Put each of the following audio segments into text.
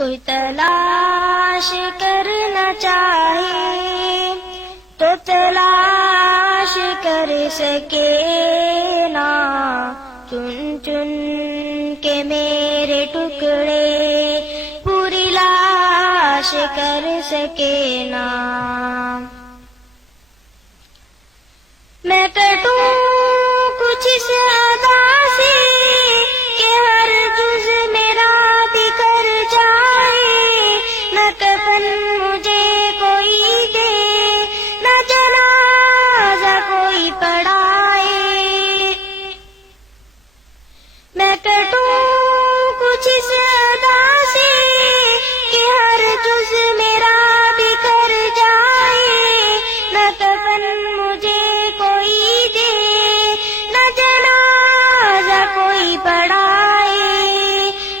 کوئی تلاش کرنا چاہے تو تلاش کر سکے نا، چن چن کے میرے ٹکڑے پوری لاش کر سکے نا۔ میں کٹوں کچھ اس ادا سے کہ ہر جز میرا بکھر جائے، نہ کفن مجھے کوئی دے، نہ جنازہ کوئی پڑھائے۔ میں کٹوں کچھ اس ادا سے کہ ہر جز میرا بکھر جائے، نہ کفن مجھے کوئی دے، نہ جنازہ کوئی پڑھائے۔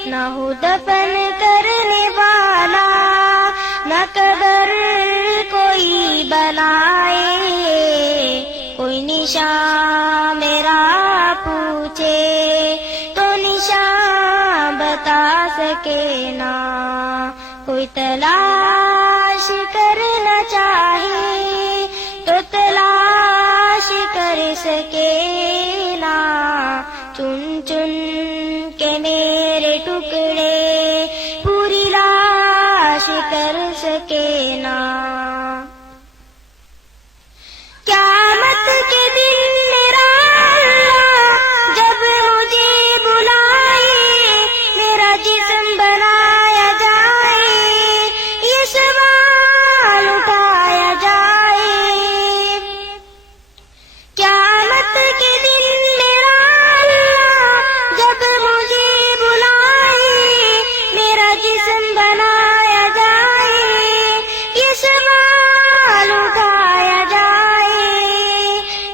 نہ ہو دفن کرنے والا، نہ قبر کوئی بنائے، کوئی نشان میرا پوچھے تو نشان بتا سکے نا۔ کوئی تلاش کرنا چاہے تو تلاش کر سکے نا، چن چن کے میرے ٹکڑے پوری لاش کر سکے نا۔ قیامت کے دن میرا اللہ جب مجھے بلائے، میرا جسم بنایا جائے، یہ سوال اٹھایا جائے۔ قیامت کے دن میرا اللہ جب مجھے بلائے، میرا جسم بنایا جائے، یہ سوال اٹھایا جائے۔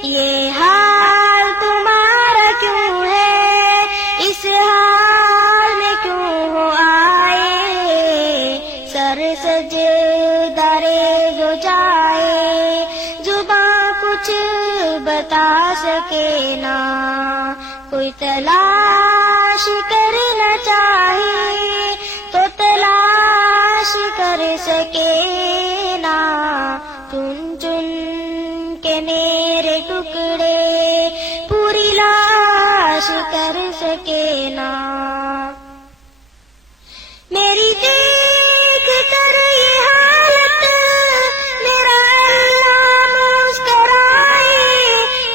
یہ حال تمہارا کیوں ہے، اس حال میں کیوں ہو آئے، سر سجدہ ریز ہو جائے، زباں کچھ بتا سکے نا۔ کوئی تلاش کرنا چاہے تو تلاش کر سکے نا، چن چن کے میرے ٹکڑے پوری لاش کر سکے نا۔ میری دیکھ کر یہ حالت میرا اللہ مسکرائے،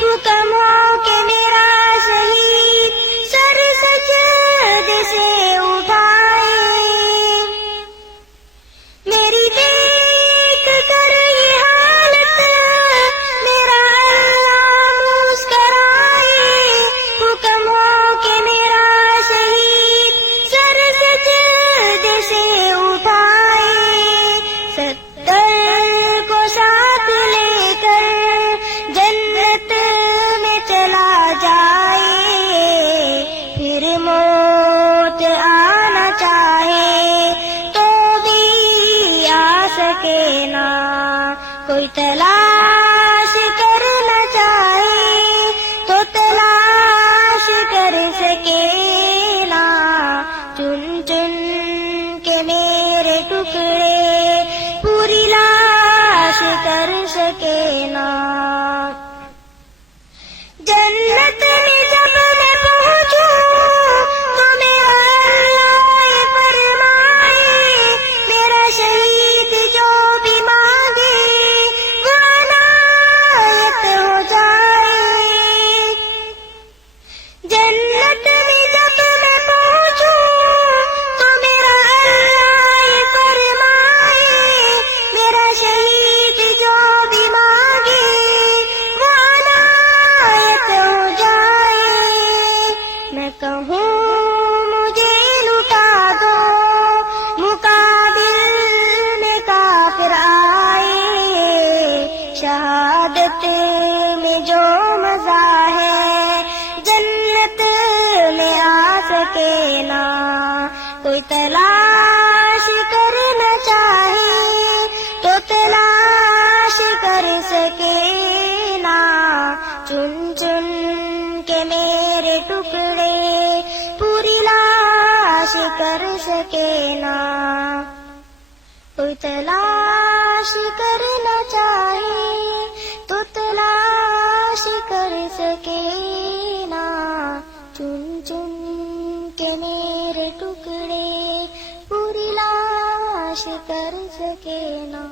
حکم ہو کہ میرا شہید سر سجدے سے اٹھائے۔ میری دیکھ کر یہ حالت میرا اللہ مسکرائے، حکم ہو کہ میرا شہید سر سجدے سے اٹھائے۔ 70 کو ساتھ لے کر جنت میں چلا جائے، پھر موت آنا چاہے تو بھی آ سکے نا۔ کوئی تلاش کرنا چاہے تو تلاش کر سکے نا، چن چن کے میرے ٹکڑے پوری لاش کر سکے نا۔ جنت میں جب میں پہنچوں تو میرا اللہ فرمائے، میرا شہید جو بھی مانگے وہ عنایت ہو جائے۔ جنت میں جب میں پہنچوں تو میرا اللہ فرمائے، میرا شہید جو بھی مانگے وہ عنایت ہو جائے۔ میں کہوں مجھے لٹا دو، مقابل میں کافر آئے، شہادت میں جو مزہ ہے جنت میں آ سکے نا۔ کوئی تلاش کرنا چاہے تو تلاش کر سکے نا، چن چن کے میرے ٹکڑے پوری لاش کر سکے نا، کوئی تلاش کرنا چاہے تو تلاش کر سکے نا، چن چن کے میرے ٹکڑے پوری لاش کر سکے نا۔